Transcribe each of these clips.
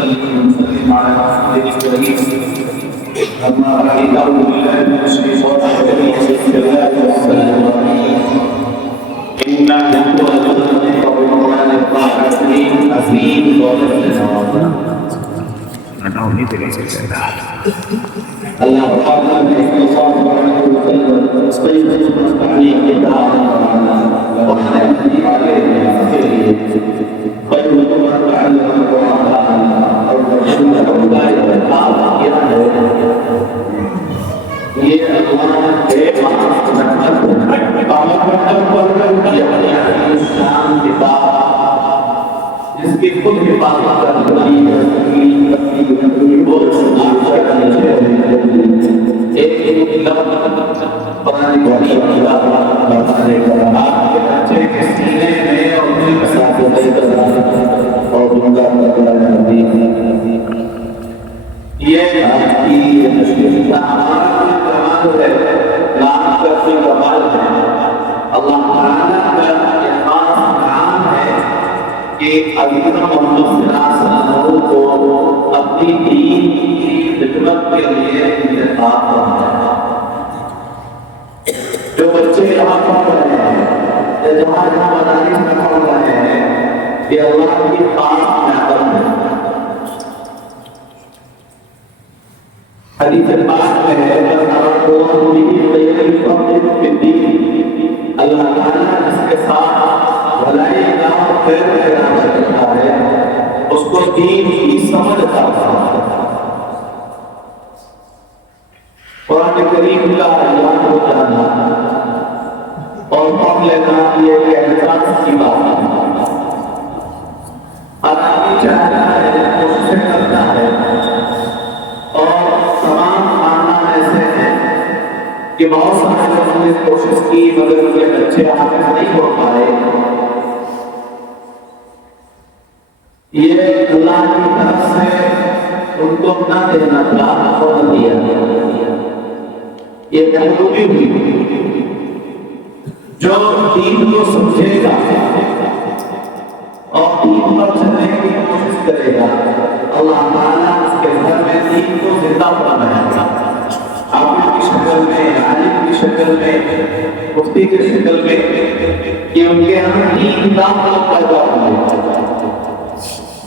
وسلم على رسوله الكريم. أما بعد أعوذ بالله من الشيطان الرجيم. بسم الله الرحمن الرحيم. إنا نحن نزلنا القرآن العظيم عظيم اللہ تعالیٰ نے صلی اللہ علیہ وسلم صحیح تعلیم کے دعوت اور نبی علیہ السلام خیر من تعلم القرآن اور رسول اللہ یہ اللہ کے شان کتاب جس کی خود حفاظت کرنی ایک لفظ قرآن کریم کا بتانے کا آپ کے بچے کے سینے میں اور دل کے ساتھ اور دنگا یہ آپ کی تشریف ہمارا کمال ہے نام کا کوئی کمال ہے اللہ تعالیٰ کا یہ خاص کام ہے کہ حضرت محمد صلی اللہ علیہ وسلم کو اپنی دین کی خدمت کے لیے انتخاب کرنا ہے. جو بچے یہاں پڑھ رہے ہیں جہاں مدارس میں پڑھ رہے ہیں یہ اللہ کی خاص نعمت ہے. حدیث پاک میں ہے اللہ تعالیٰ جس کے ساتھ بھلائی کا خیر کرتا ہے اس کو دین کی سمجھ عطا کرتا ہے. قرآن کریم کا یاد ہو جانا اور پڑھ لینا یہ احساس کی بات ہے. آدمی چاہتا ہے کوشش کرتا ہے اور تمام خاندان ایسے ہیں کہ بہت سارے لوگوں نے کوشش کی مگر ان کے بچے حافظ نہیں ہو پائے. یہ اللہ کی طرف سے ان کو نہ دینا تھا اور نہ دیا. یہ محرومی ہوئی. جو دین کو سمجھے گا اور دین پر چلنے کی کوشش کرے گا اللہ تعالیٰ اس کے گھر میں دین کو زندہ فرمائے گا. عابد کی شکل میں، عالم کی شکل میں، مفتی کی شکل میں کہ ان کے ہم دین کا مطلب پیدا ہوئے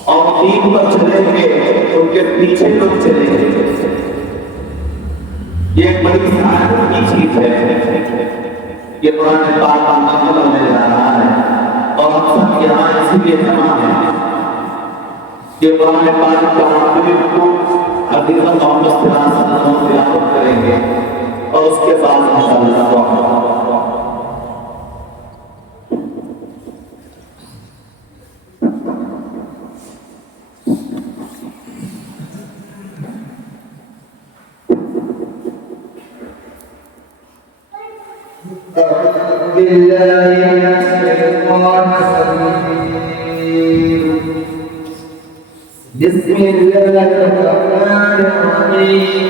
اور دین پر چلیں گے ان کے پیچھے لوگ چلیں گے. یہ ایک بڑی سعادت کی چیز ہے. یہ قرآن پاک کا نقل ہونے جا رہا ہے اور ہم سب یہاں اسی لیے جمع ہیں. یہ قرآن پاک کا حافظ کو حدیث محمد صلی اللہ علیہ وسلم تلاوت کریں گے اور اس کے بعد انشاءاللہ دعا. بسم الله الرحمن الرحيم.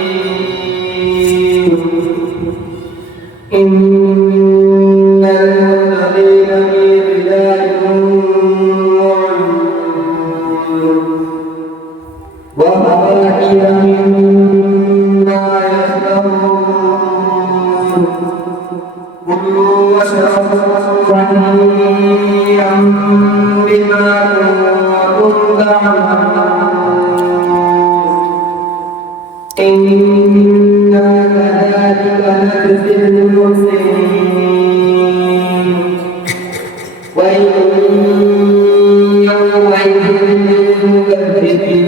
إن الذين في ظلال وفواكه مما يشتهون كلوا واشربوا هنيئا بما كنتم تعملون. إنا كذلك نجزي المحسنين. ويل يومئذ للمكذبين.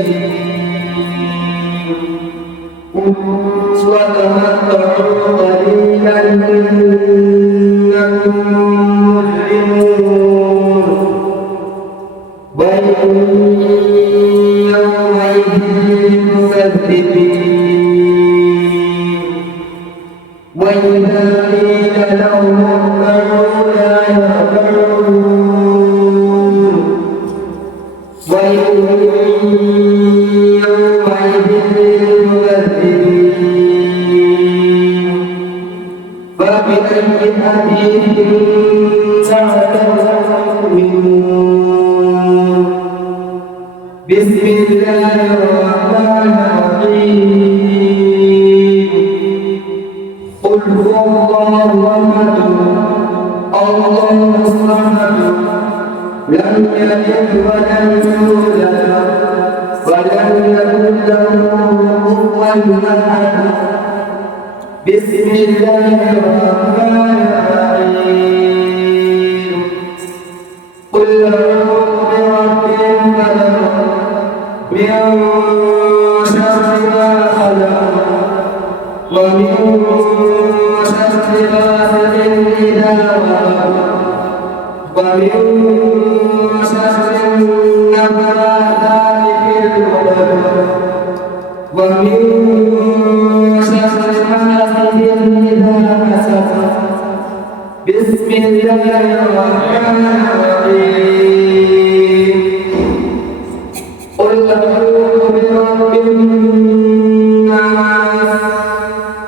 كلوا وتمتعوا قليلا إنكم مجرمون. ويل يومئذ للمكذبين. وإذا الله الرحمن الرحيم قل هو الله أحد الله الصمد لم يلد ولم يولد ولم يكن له كفوا أحد بسم الله الرحمن الرحيم قل أعوذ برب الفلق من شر ما خلق ومن شر غاسق إذا وقب ومن شر النفاثات في العقد ومن شر حاسد إذا حسد بسم الله الرحمن الرحيم قل أعوذ برب الناس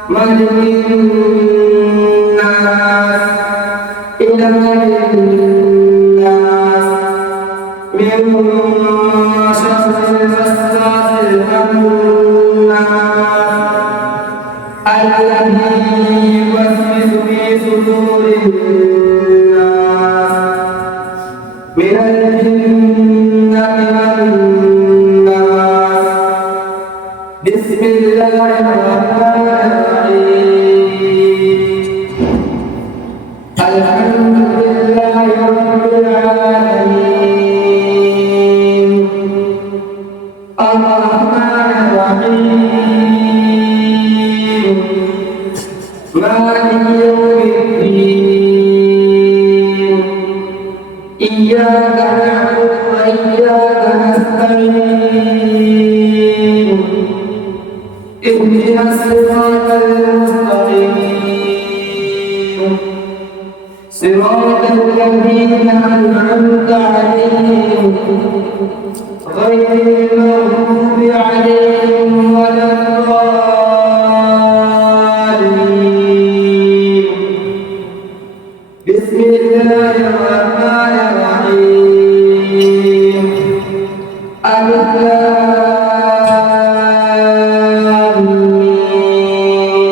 ملك الناس إله الناس من شر الوسواس الخناس الذي يوسوس في صدور الناس من الجنة والناس بسم الله الرحمن الرحيم الحمد لله رب العالمين الرحمن الرحيم مالك يوم الدين إياك نعبد وإياك نستعين اهدنا الصراط المستقيم صراط الذين أنعمت عليهم غير المغضوب عليهم ولا الضالين بسم الله الرحمن الرحيم ألف لام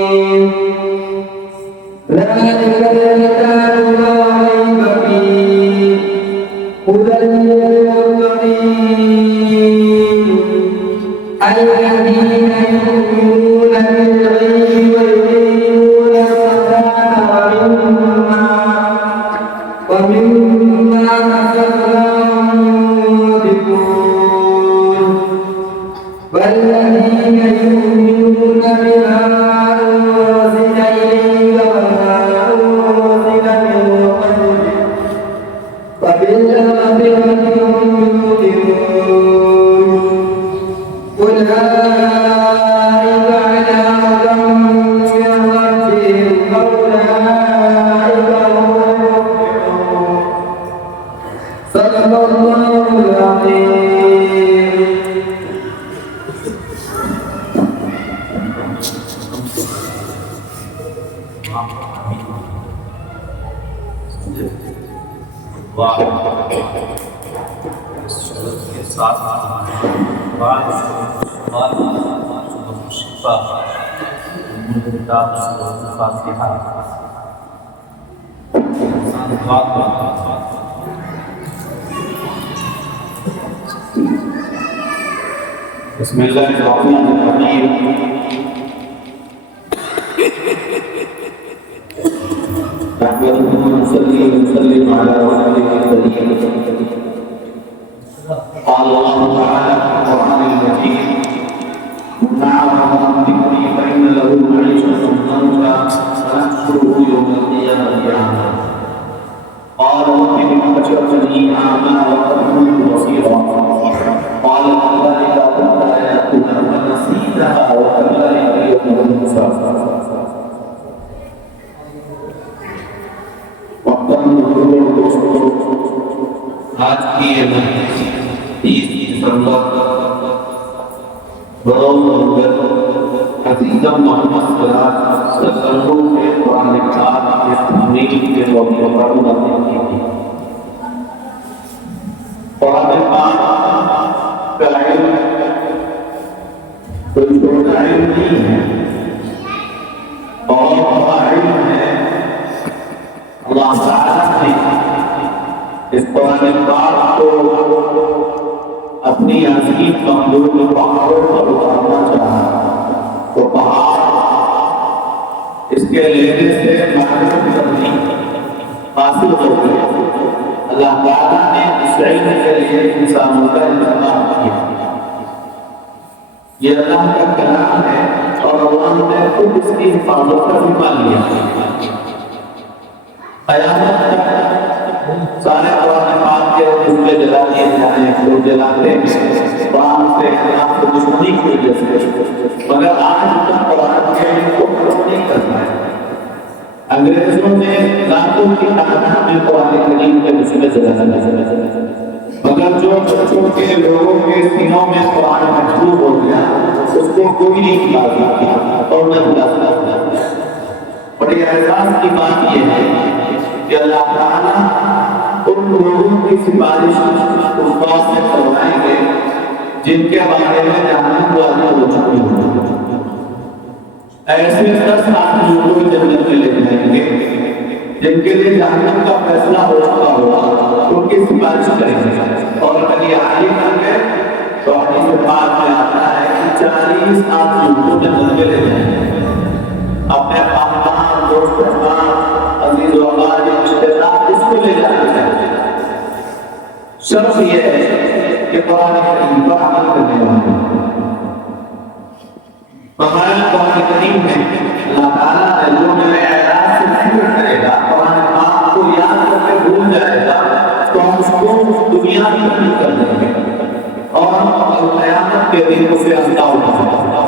ميم ذلك الكتاب لا ريب فيه هدى للمتقين الذين يؤمنون بالغيب ويقيمون الصلاة ومما رزقناهم ينفقون والذين يؤمنون بما أنزل إليك وما أنزل من قبلك وبالآخرة هم يوقنون أولئك على هدى من ربهم وأولئك هم المفلحون صدق الله العظيم کے ساتھ بعض شفا کتاب فاتحہ انسان دعا کرتا ہے بسم الله الرحمن الرحيم نحمده ونصلي ونسلم على رسوله الكريم قال الله تعالى في القرآن المجيد نعم ذكري فإن له معيشة ضنكا ونحشره يوم القيامة أعمى قال رب بما حشرتني أعمى وقد كنت بصيرا قال كذلك أتتك آياتنا فنسيتها وكذلك اليوم تنسى آج کی یہ مجلس 30 دسمبر بروز عزیزم محمد صلی اللہ علیہ وسلم کے قرآن پاک کے تحمیل کے موقع پر منعقد کی تھی۔ قرآن پاک کا علم کوئی چھوٹا علم نہیں ہے، بہت بڑا علم ہے۔ اللہ تعالیٰ نے اس قرآن پاک کو اپنی عظیم مخلوق پہاڑوں پر اتارنا چاہا، تو پہاڑ اس کے لینے سے معلوم کرنی حاصل ہو گئی۔ اللہ تعالیٰ نے اس علم کے لیے انسانوں کا انتخاب کیا۔ یہ اللہ کا کلام ہے اور اللہ نے خود اس کی حفاظت کا ذمہ لیا۔ قیامت تک سارے قرآن پاک کے جملے جلا دیے جائیں، لوگ جلاتے ہیں قرآن سے اختلاف کو دشمنی کی وجہ سے، مگر آج تک قرآن کے کو ختم نہیں کرنا ہے۔ انگریزوں نے لاکھوں کی تعداد میں قرآن کریم کے مسئلے جلائے، مگر جو بچوں کے لوگوں کے سینوں میں قرآن محفوظ ہو گیا اس کو کوئی نہیں کھلا سکتا اور نہ بھلا سکتا۔ بڑی احساس کی بات یہ ہے کہ اللہ تعالیٰ ان لوگوں کی سفارش اس بات سے کروائیں گے جن کے بارے میں جہنم والی ہو چکی ہو۔ ایسے 10 آدمی لوگوں جنت میں لے جائیں گے جن کے لیے جہنم کا فیصلہ ہو چکا ہوگا، ان کی سفارش کریں گے۔ اور اگر یہ عالم بن گئے تو حدیث پاک میں آتا ہے کہ 40 آدمی کو جنت میں لے جائیں گے۔ اپنے خاندان، دوست احباب، عزیز و اقارب، رشتے دار اس کو لے جانا چاہتے ہیں۔ شرط یہ ہے کہ قرآن کریم پر عمل کرنے والے فرمایا قرآن کریم میں اللہ تعالیٰ نے جو میرے اعراض سے ذکر کرے گا، قرآن پاک کو یاد کر کے بھول جائے گا تو ہم اس کو دنیا میں نہیں کر دیں گے اور قیامت کے دن اسے ہنستا ہوگا۔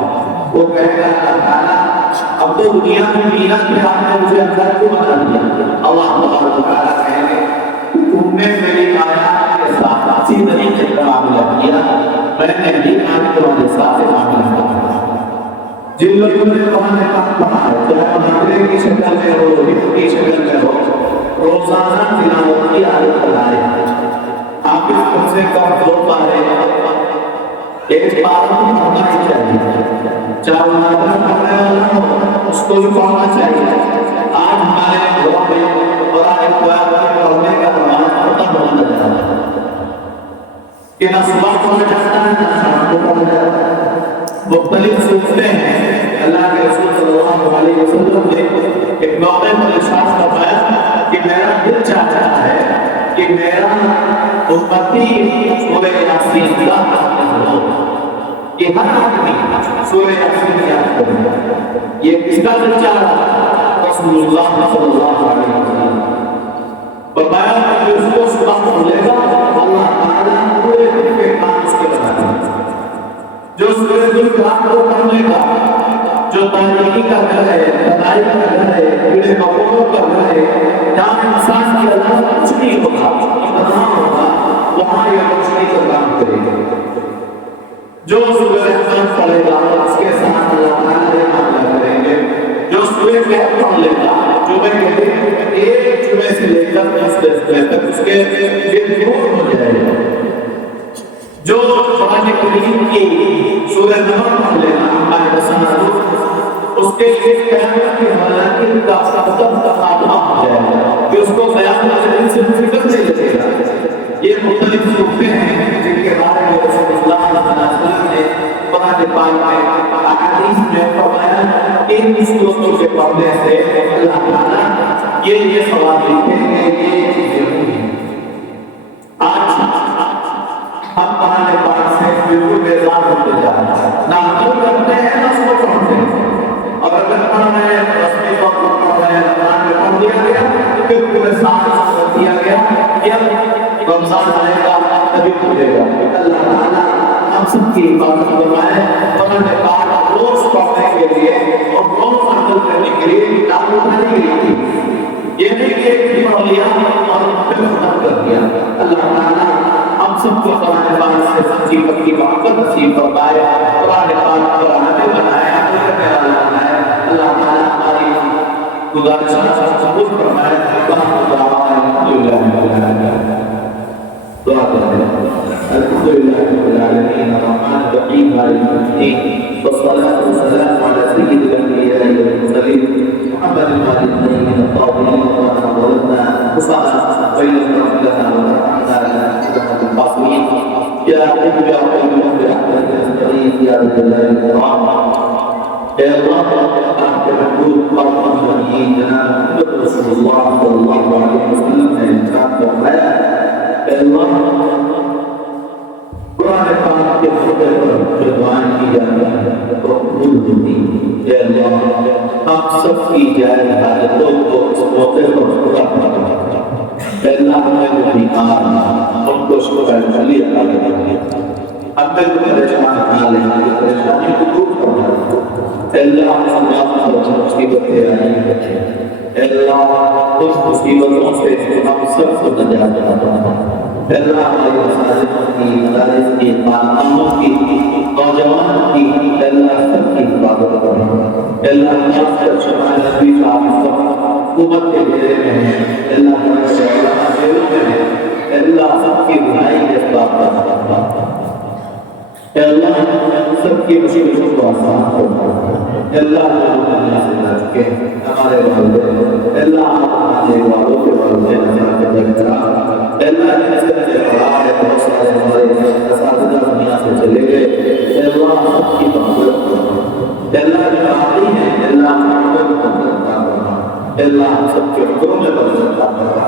وہ کہے گا اللہ تعالیٰ اب تو دنیا میں مینا کے ہاتھ میں مجھے اندر کو بنا دیا۔ اللہ تعالیٰ کہیں گے تم نے میری آیات کے ساتھ اسی طریقے کا معاملہ کیا، میں نے بھی آج تمہارے ساتھ معاملہ کیا۔ جن لوگوں نے قرآن پاک پڑھا ہے، چاہے مناظرے کی شکل میں ہو، ذکر کی شکل میں ہو، روزانہ تلاوت کی عادت بنائے۔ آپ اس کم سے کم 2 پارے ایک پارہ بھی پڑھنا ہی چاہیے، چاہے مناظرہ پڑھنے والا ہو اس کو بھی پڑھنا چاہیے۔ آج ہمارے گھروں میں قرآن پاک پڑھنے کا رواج ختم ہوتا جا رہا ہے کہ نہ صبح پڑھا جاتا ہے نہ شام کو پڑھا جاتا ہے۔ مختلف صورتیں ہیں۔ اللہ کے رسول صلی اللہ علیہ وسلم نے ایک موقع پر ارشاد فرمایا کہ میرا دل چاہتا ہے کہ میرا امتی سورہ یاسین یاد کرتے ہو، کہ ہر آدمی سورہ یاسین یاد کرے۔ یہ کس کا دل چاہ رہا ہے؟ رسول اللہ صلی اللہ علیہ وسلم فرمایا کہ اس کو صبح پڑھ لے گا اللہ تعالیٰ پورے دن کے کام اس کے بتا دیں گے۔ جو سورہ الفاتحہ کو پڑھنے کا، جو تاریخی کا گھر ہے، تدائی کا گھر ہے، کیڑے مکوڑوں کا گھر ہے، جہاں انسان کی علاوہ کچھ نہیں ہوگا، اتنا ہوگا، وہاں یہ روشنی کا کام کرے گا۔ جو سورہ رحمت پڑھے گا اس کے ساتھ اللہ تعالیٰ نے معاملہ کریں گے۔ جو سورہ کہف پڑھ لے گا، جمعے کے دن ایک جمعے سے لے کر 10 جمعے تک اس کے دل نور ہو جائے گا۔ جو قرآن کریم کی سورہ نمل پڑھ لینا ہمارے بسانہ اس کے لیے قیامت کی ملاکین کا قدم کا خاتمہ ہو جائے گا کہ اس کو قیامت کے دن سے فکر نہیں لگے گا۔ یہ مختلف صورتیں ہیں جن کے بارے میں رسول اللہ صلی اللہ علیہ وسلم نے قرآن پاک میں احادیث میں فرمایا کہ ان صورتوں کے پڑھنے سے اللہ تعالیٰ یہ ثواب لکھیں گے، یہ چیزیں ہوئی ہیں۔ آج ہم قرآن پاک سے بالکل بیزار ہوتے جا رہے ہیں، نہ عمل کرتے ہیں نہ اس کو پڑھتے ہیں، اور اگر پڑھ رہے ہیں رسمی طور پر پڑھ رہے ہیں، قرآن میں پڑھ دیا گیا پھر پورے سال کر دیا گیا کہ اب رمضان آئے گا تبھی پڑھے گا۔ اللہ تعالیٰ ہم سب کی حفاظت فرمائے۔ قرآن پاک روز پڑھنے کے لیے اور روز عمل کرنے کے لیے کتاب اٹھائی گئی تھی، یہ نہیں کہ ایک بھی پڑھ لیا اور پھر ختم کر دیا۔ اللہ تعالیٰ ہم سب کو قرآن پاک سے سچی پکی محبت نصیب فرمائے، قرآن پاک پر عمل بنائے، عمل کرنے والا بنائے۔ اللہ تعالیٰ ہماری گزارش قبول فرمائے۔ دعا کریں۔ الحمدللہ رب العالمین الرحمن الرحیم الدين والصلاة والسلام على سيد الأنبياء والمرسلين محمد وعلى النبيين الطاهرين وعلى ولدنا وصحبه وإلى لها ونفعنا لنا القاسمين يا رب يا رب برحمتك نستغيث يا ذا الجلال والإكرام يا الله أنت محمود خلق النبيين جناب محمد رسول الله صلى الله عليه وسلم من الكتاب والحياة يا الله قرآن پاک کے خطے پر جو دعائیں کی جاتی ہیں تو قبول ہوتی ہیں اے اللہ آپ سب کی جائے حاجتوں کو اس موقع پر پورا کریں اے اللہ ہمیں وہ بیمار ہم کو شفا علی عطا کریں ہمیں وہ پریشان حال ہیں پریشانی کو دور کرنا اے اللہ ہم آپ مصیبتیں آئی اے اللہ اس مصیبتوں سے ہم سب کو نجات عطا اللہ ہمارے مساجدوں کی مدارس کی خانقاہوں کی نوجوانوں کی اللہ سب کی حفاظت کرنا اللہ خاص کر شمال نبی صاحب حکومت کے گھیرے میں ہیں اللہ ہمارے شہروں جیلوں میں ہیں اللہ سب کی بھلائی کے اسباب کرنا اللہ سب کی مشکلوں کو آسان کرنا اللہ ہمارے سے نہ چکے ہمارے والدین اللہ ہمارے والوں کے والدین اللہ جن سے مجھے پڑھا ہے بہت سارے ہمارے اساتذہ دنیا سے چلے گئے اللہ سب کی مغفرت کرنا اللہ جو آتی ہیں اللہ ہمارے مغفرت اللہ ہم سب کے حکم میں برکت کرنا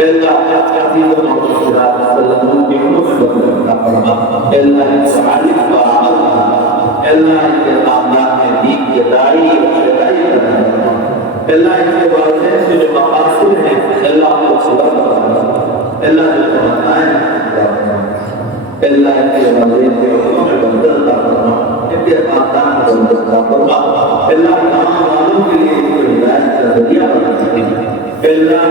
اللہ عزیز و محمد صلی اللہ علیہ وسلم کی حکم میں برکت کرنا اللہ ان سے عالم و عمل اللہ ان کے خاندان میں دین کے داعی و شدائی کرنا اللہ ان کے والدین سے جو مقاصد ہیں اللہ کو صبر کرنا اللہ جو فرمائے اللہ ان کے والدین کے حکم میں برکت کرنا ان کے خاندان میں برکت کرنا اللہ تمام والوں کے لیے ان کو ہدایت کا ذریعہ بنا اللہ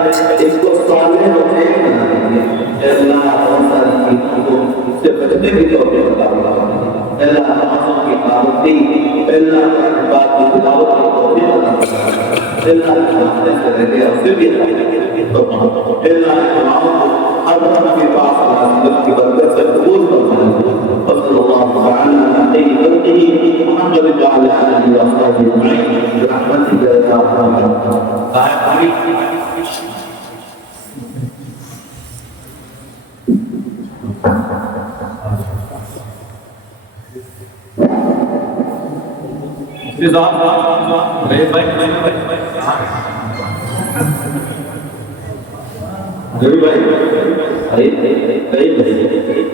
اس کو صالح و نیک بنا دیں اللہ بہت ساری چیزوں کو اس سے بچنے کی توفیق عطا فرمائے اللہ نمازوں کی پابندی اللہ کی بات کی تلاوت کی توفیق عطا فرمائے اللہ کی ماننے سے رہے اور پھر بھی اللہ تمام ہر طرح کے پاس اللہ کی برکت سے قبول فرمائے صلی اللہ تعالی علیہ خلقه محمد وعلى آله وصحبه أجمعين برحمتك يا أرحم الراحمين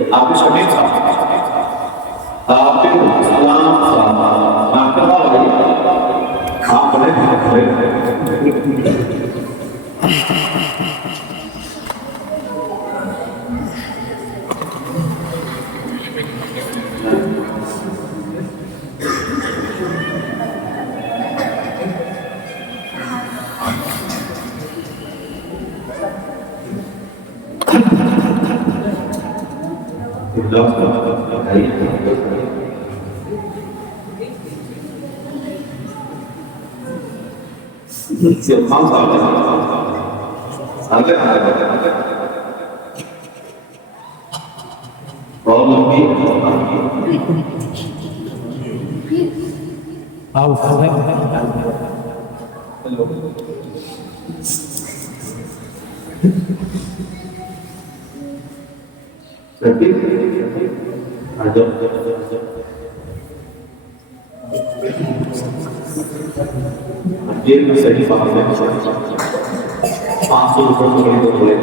آپ شمیر صاحب آپ کے سلام صاحب آپ کا آپ بڑے خان صاحب جیل میں صحیح بات ہے 500 روپے تو بولے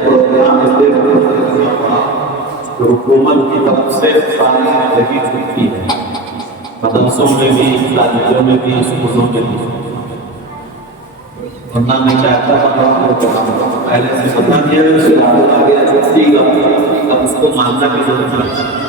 پروگرام اس لیے حکومت کی طرف سے ساری لگی چھٹی ہے مدرسوں میں بھی کالجوں میں بھی اسکولوں میں بھی ورنہ میں چاہتا تھا پہلے سے پتہ کیا ہے اسے آگے چھٹی کا اب اس کو ماننا کی ضرورت ہے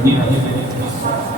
Alhamdulillah,